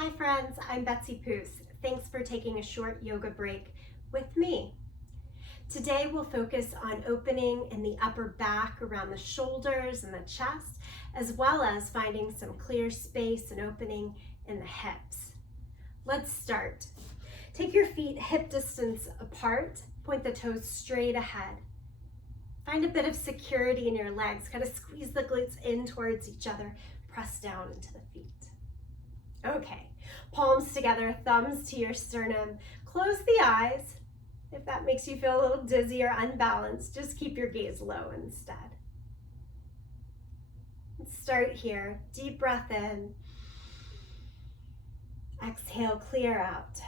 Hi friends, I'm Betsy Poos. Thanks for taking a short yoga break with me. Today we'll focus on opening in the upper back around the shoulders and the chest, as well as finding some clear space and opening in the hips. Let's start. Take your feet hip distance apart, point the toes straight ahead. Find a bit of security in your legs, kind of squeeze the glutes in towards each other, press down into the feet. Okay, palms together, thumbs to your sternum. Close the eyes. If that makes you feel a little dizzy or unbalanced, just keep your gaze low instead. Let's start here. Deep breath in. Exhale, clear out.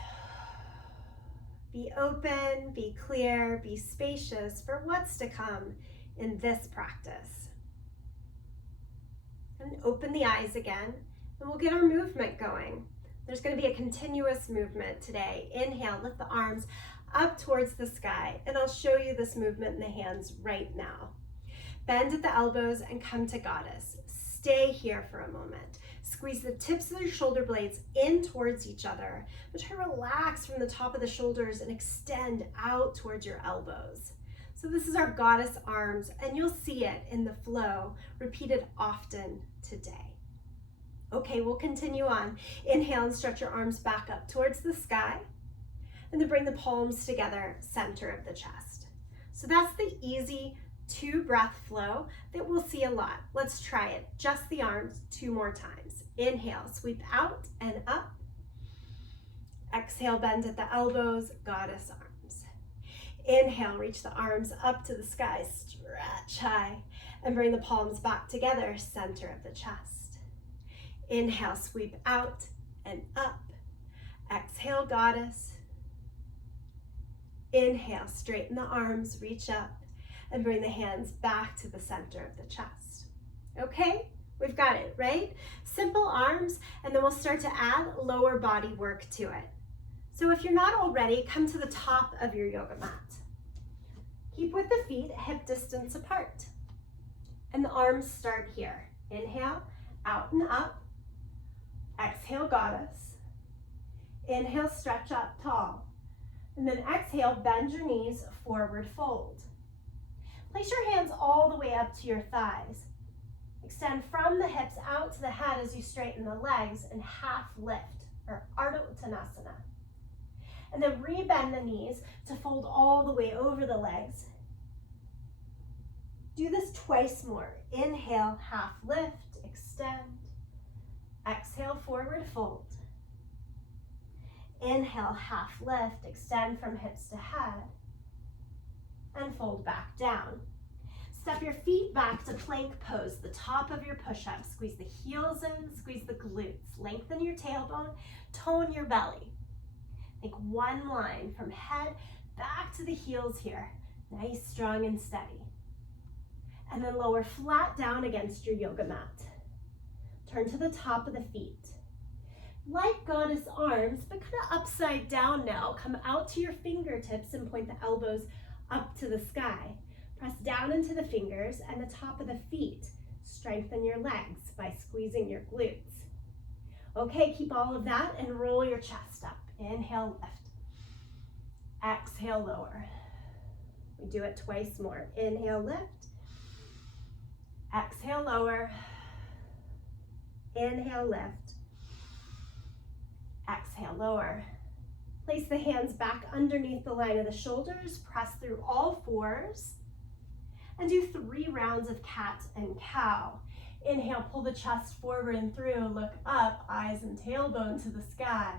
Be open, be clear, be spacious for what's to come in this practice. And open the eyes again. And we'll get our movement going. There's going to be a continuous movement today. Inhale, lift the arms up towards the sky, and I'll show you this movement in the hands right now. Bend at the elbows and come to goddess. Stay here for a moment. Squeeze the tips of your shoulder blades in towards each other, but try to relax from the top of the shoulders and extend out towards your elbows. So this is our goddess arms, and you'll see it in the flow, repeated often today. Okay, we'll continue on. Inhale and stretch your arms back up towards the sky. And then bring the palms together, center of the chest. So that's the easy 2-breath flow that we'll see a lot. Let's try it. Just the arms 2 more times. Inhale, sweep out and up. Exhale, bend at the elbows, goddess arms. Inhale, reach the arms up to the sky, stretch high, and bring the palms back together, center of the chest. Inhale, sweep out and up. Exhale, goddess. Inhale, straighten the arms, reach up, and bring the hands back to the center of the chest. Okay, we've got it, right? Simple arms, and then we'll start to add lower body work to it. So if you're not already, come to the top of your yoga mat. Keep with the feet hip distance apart. And the arms start here. Inhale, out and up. Exhale, goddess. Inhale, stretch up tall. And then exhale, bend your knees, forward fold. Place your hands all the way up to your thighs. Extend from the hips out to the head as you straighten the legs and half lift, or Ardha Uttanasana. And then rebend the knees to fold all the way over the legs. Do this twice more. Inhale, half lift, extend. Exhale, forward fold. Inhale, half lift, extend from hips to head, and fold back down. Step your feet back to plank pose, the top of your push-up. Squeeze the heels in, squeeze the glutes. Lengthen your tailbone, tone your belly. Make one line from head back to the heels here. Nice, strong, and steady. And then lower flat down against your yoga mat. Turn to the top of the feet. Like goddess arms, but kind of upside down now. Come out to your fingertips and point the elbows up to the sky. Press down into the fingers and the top of the feet. Strengthen your legs by squeezing your glutes. Okay, keep all of that and roll your chest up. Inhale, lift. Exhale, lower. We do it twice more. Inhale, lift. Exhale, lower. Inhale, lift. Exhale, lower. Place the hands back underneath the line of the shoulders. Press through all fours. And do 3 rounds of cat and cow. Inhale, pull the chest forward and through. Look up, eyes and tailbone to the sky.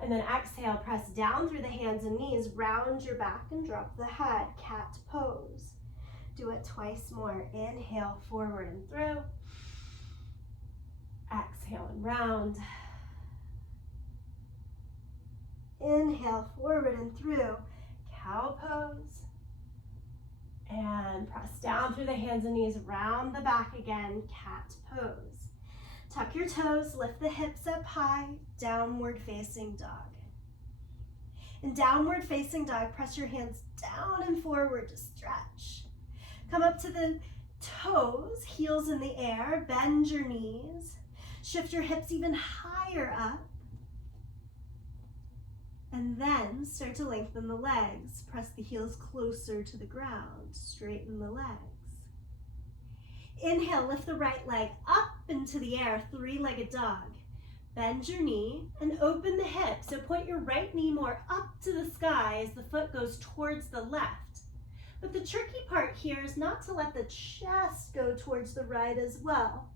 And then exhale, press down through the hands and knees. Round your back and drop the head. Cat pose. Do it twice more. Inhale, forward and through. Exhale and round. Inhale, forward and through, cow pose. And press down through the hands and knees, round the back again, cat pose. Tuck your toes, lift the hips up high, downward facing dog. In downward facing dog, press your hands down and forward to stretch. Come up to the toes, heels in the air, bend your knees. Shift your hips even higher up. And then start to lengthen the legs. Press the heels closer to the ground. Straighten the legs. Inhale, lift the right leg up into the air, three-legged dog. Bend your knee and open the hip. So point your right knee more up to the sky as the foot goes towards the left. But the tricky part here is not to let the chest go towards the right as well.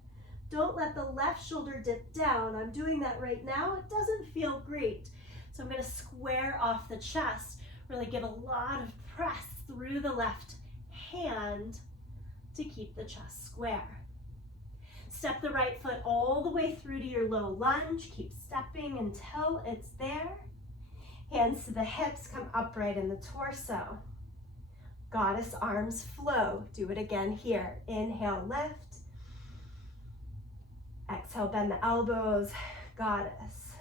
Don't let the left shoulder dip down. I'm doing that right now. It doesn't feel great. So I'm going to square off the chest, really give a lot of press through the left hand to keep the chest square. Step the right foot all the way through to your low lunge. Keep stepping until it's there. Hands to the hips, come upright in the torso. Goddess arms flow. Do it again here. Inhale, lift. Exhale, bend the elbows. Goddess.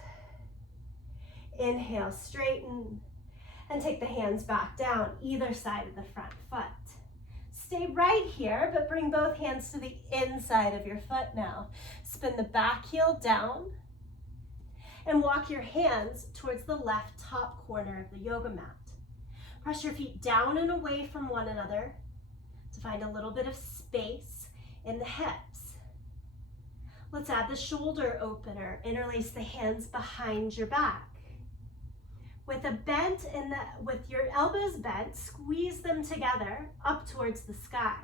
Inhale, straighten. And take the hands back down, either side of the front foot. Stay right here, but bring both hands to the inside of your foot now. Spin the back heel down and walk your hands towards the left top corner of the yoga mat. Press your feet down and away from one another to find a little bit of space in the hips. Let's add the shoulder opener. Interlace the hands behind your back. With your elbows bent, squeeze them together up towards the sky.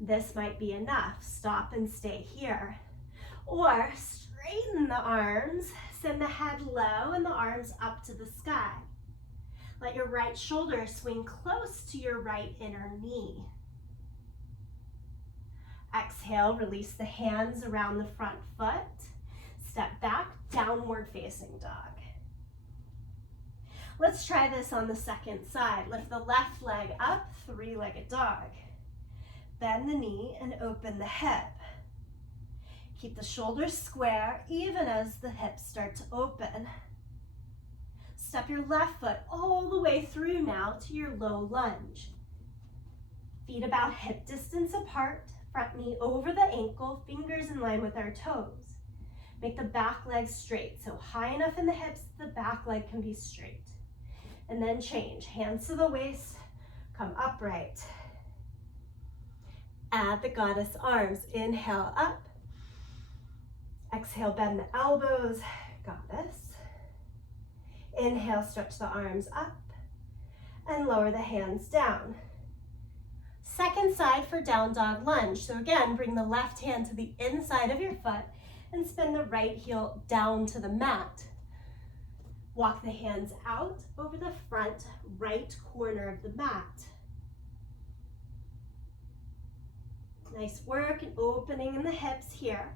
This might be enough. Stop and stay here. Or straighten the arms, send the head low and the arms up to the sky. Let your right shoulder swing close to your right inner knee. Exhale, release the hands around the front foot. Step back, downward facing dog. Let's try this on the second side. Lift the left leg up, three-legged dog. Bend the knee and open the hip. Keep the shoulders square even as the hips start to open. Step your left foot all the way through now to your low lunge. Feet about hip distance apart, front knee over the ankle, fingers in line with our toes. Make the back leg straight, so high enough in the hips, the back leg can be straight. And then change, hands to the waist, come upright. Add the goddess arms, inhale up. Exhale, bend the elbows, goddess. Inhale, stretch the arms up and lower the hands down. Second side for down dog lunge. So again, bring the left hand to the inside of your foot and spin the right heel down to the mat. Walk the hands out over the front right corner of the mat. Nice work and opening in the hips here.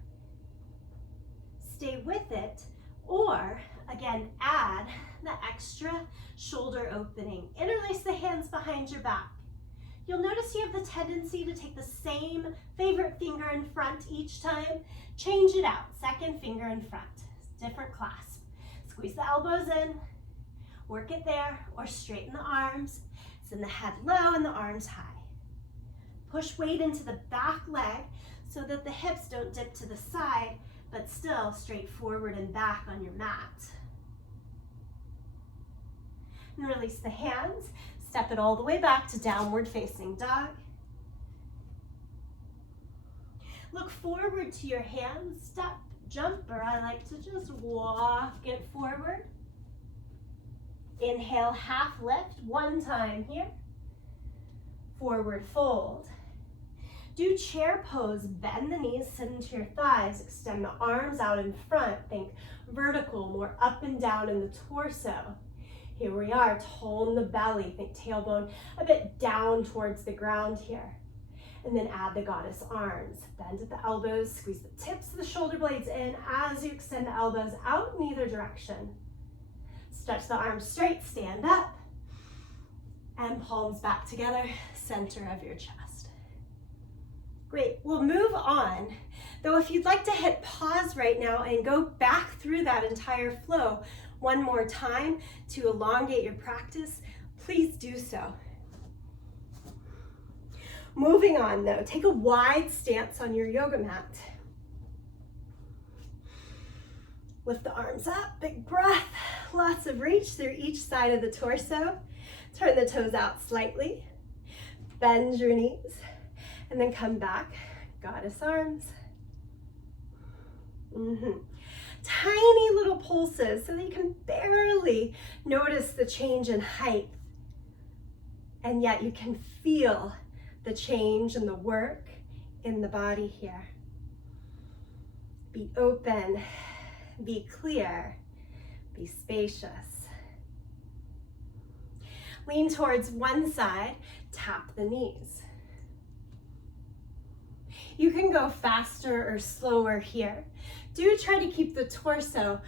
Stay with it, or again, add the extra shoulder opening. Interlace the hands behind your back. You'll notice you have the tendency to take the same favorite finger in front each time. Change it out, second finger in front, different clasp. Squeeze the elbows in, work it there, or straighten the arms. Send the head low and the arms high. Push weight into the back leg so that the hips don't dip to the side, but still straight forward and back on your mat. And release the hands. Step it all the way back to downward facing dog. Look forward to your hands. Step, jump, or I like to just walk it forward. Inhale, half lift, one time here. Forward fold. Do chair pose, bend the knees, sit into your thighs, extend the arms out in front. Think vertical, more up and down in the torso. Here we are, tone the belly, think tailbone a bit down towards the ground here. And then add the goddess arms. Bend at the elbows, squeeze the tips of the shoulder blades in as you extend the elbows out in either direction. Stretch the arms straight, stand up, and palms back together, center of your chest. Great, we'll move on. Though if you'd like to hit pause right now and go back through that entire flow one more time to elongate your practice, please do so. Moving on though, take a wide stance on your yoga mat. Lift the arms up, big breath. lots of reach through each side of the torso. Turn the toes out slightly. Bend your knees. And then come back. Goddess arms. Tiny little pulses so that you can barely notice the change in height. And yet you can feel the change and the work in the body here. Be open, be clear, be spacious. Lean towards one side, tap the knees. You can go faster or slower here. Do try to keep the torso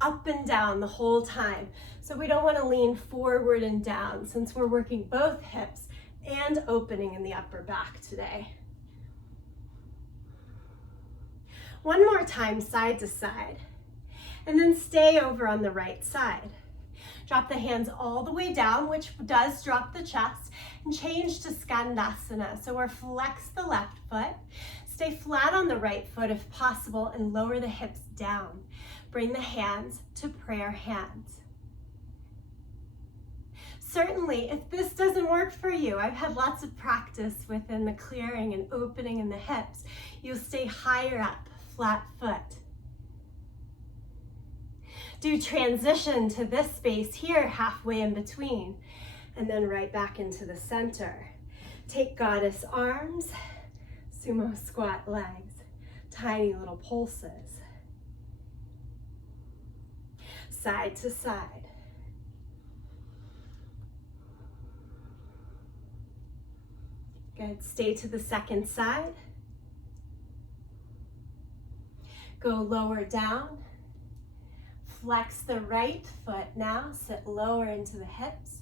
up and down the whole time. So we don't want to lean forward and down since we're working both hips and opening in the upper back today. One more time, side to side. And then stay over on the right side. Drop the hands all the way down, which does drop the chest, and change to Skandasana. So we're flex the left foot, stay flat on the right foot if possible, and lower the hips down. Bring the hands to prayer hands. Certainly, if this doesn't work for you, I've had lots of practice within the clearing and opening in the hips. You'll stay higher up, flat foot. Do transition to this space here, halfway in between, and then right back into the center. Take goddess arms, sumo squat legs, tiny little pulses. Side to side. Good, stay to the second side. Go lower down. Flex the right foot now, sit lower into the hips,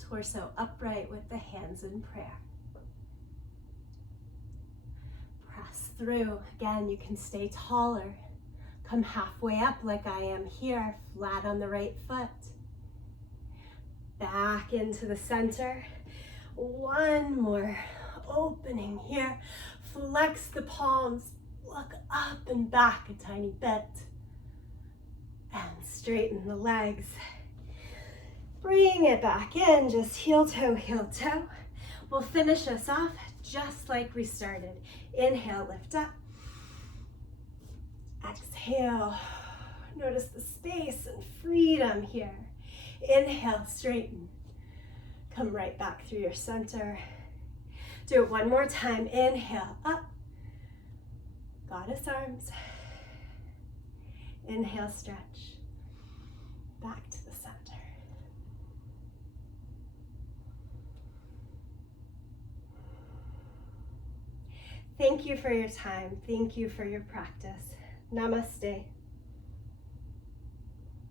torso upright with the hands in prayer. Press through. Again, you can stay taller. Come halfway up like I am here, flat on the right foot. Back into the center. One more opening here. Flex the palms, look up and back a tiny bit. And straighten the legs. Bring it back in, just heel toe, heel toe. We'll finish us off just like we started. Inhale, lift up. Exhale. Notice the space and freedom here. Inhale, straighten. Come right back through your center. Do it one more time. Inhale, up. Goddess arms. Inhale, stretch. Back to the center. Thank you for your time. Thank you for your practice. Namaste.